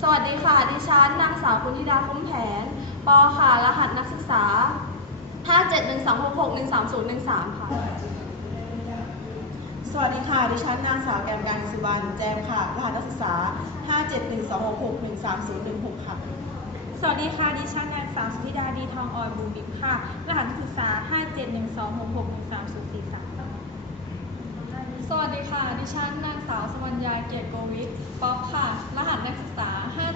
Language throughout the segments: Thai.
สวัสดีค่ะ ดิฉันนางสาวคุณธิดาคุ้มแผน ปอค่ะ รหัสนักศึกษา 57126613013 ค่ะ สวัสดีค่ะ ดิฉันนางสาวแกมการสุวรรณแจมค่ะ รหัสนักศึกษา 57126613016 ค่ะ สวัสดีค่ะ ดิฉันนางสาวสุธิดาดีทองอ่อนบูมบิกค่ะ รหัสนักศึกษา 57126613043 ค่ะ สวัสดีค่ะ ดิฉันนางสาว สมัญญาเกียรติโกวิทป๊อปค่ะ รหัสนักศึกษา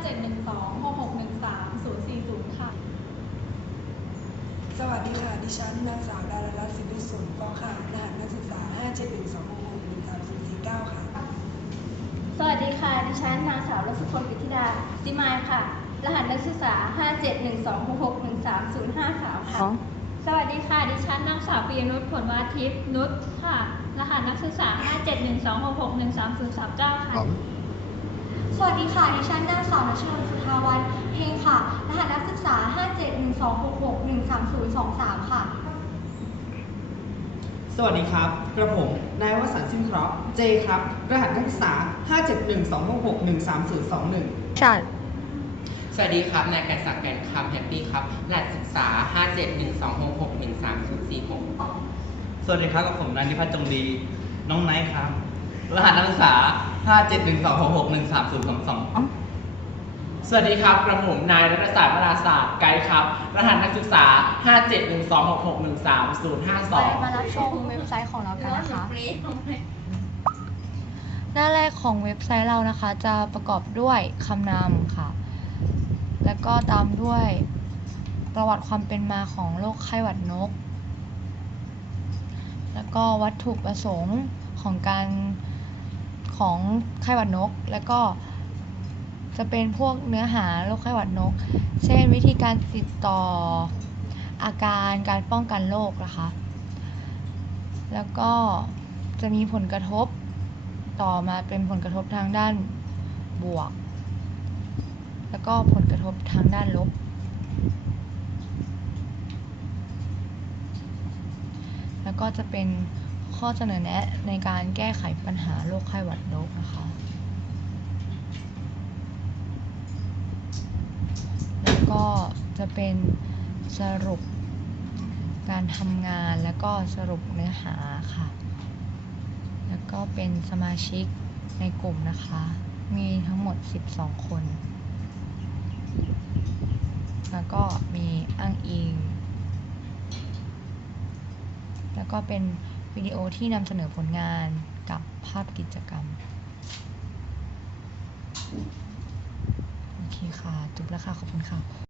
57126613040 ค่ะ สวัสดีค่ะ ดิฉันนางสาวดารารัตน์สิริสุนกองค่ะ รหัสนักศึกษา 57126613049 ค่ะ สวัสดีค่ะ ดิฉันนางสาวรสพลกิติดาสิมายค่ะ รหัสนักศึกษา 57126613053 ค่ะ สวัสดีค่ะดิฉันนางสาวปียนุชผลวาทิพย์นุชค่ะ รหัสนักศึกษา 57126613039 ค่ะ สวัสดีค่ะ ดิฉันนางสาวนัชนนท์สุธาวันเฮงค่ะ รหัสนักศึกษา 57126613023 ค่ะ สวัสดีครับ กระผมนายวสันต์สิ้นเคราะห์เจครับ รหัสนักศึกษา 57126613021ชัด สวัสดีครับ นายกันศักดิ์แกนคำแฮปปี้ครับรหัสศึกษา 57126613046 สวัสดีครับกับผมนันทิพัฒน์จงดี น้องไนท์ครับ รหัสนักศึกษา 57126613022 สวัสดีครับกระผมนายรัตศาสตร์วราศาสตร์ไกด์ครับ รหัสนักศึกษา 57126613052 มารับชมเว็บไซต์ของเรากันนะคะ หน้าแรกของเว็บไซต์เรานะคะ จะประกอบด้วยคำนำค่ะ แล้วก็ตามด้วยประวัติความเป็นมาของโรคไข้หวัดนก แล้วก็วัตถุประสงค์ของการของไข้หวัดนก แล้วก็จะเป็นพวกเนื้อหาโรคไข้หวัดนก เช่นวิธีการติดต่ออาการการป้องกันโรคนะคะ แล้วก็จะมีผลกระทบต่อมาเป็นผลกระทบทางด้านบวก แล้วก็ผลกระทบทางด้านลบ แล้วก็จะเป็นข้อเสนอแนะในการแก้ไขปัญหาโรคไข้หวัดนกนะคะ แล้วก็จะเป็นสรุปการทำงานแล้วก็สรุปเนื้อหาค่ะ แล้วก็เป็นสมาชิกในกลุ่มนะคะ มีทั้งหมด 12 คน แล้วก็มีอ้างอิง แล้วก็เป็นวิดีโอที่นำเสนอผลงานกับภาพกิจกรรม โอเคค่ะ จบแล้วค่ะ ขอบคุณค่ะ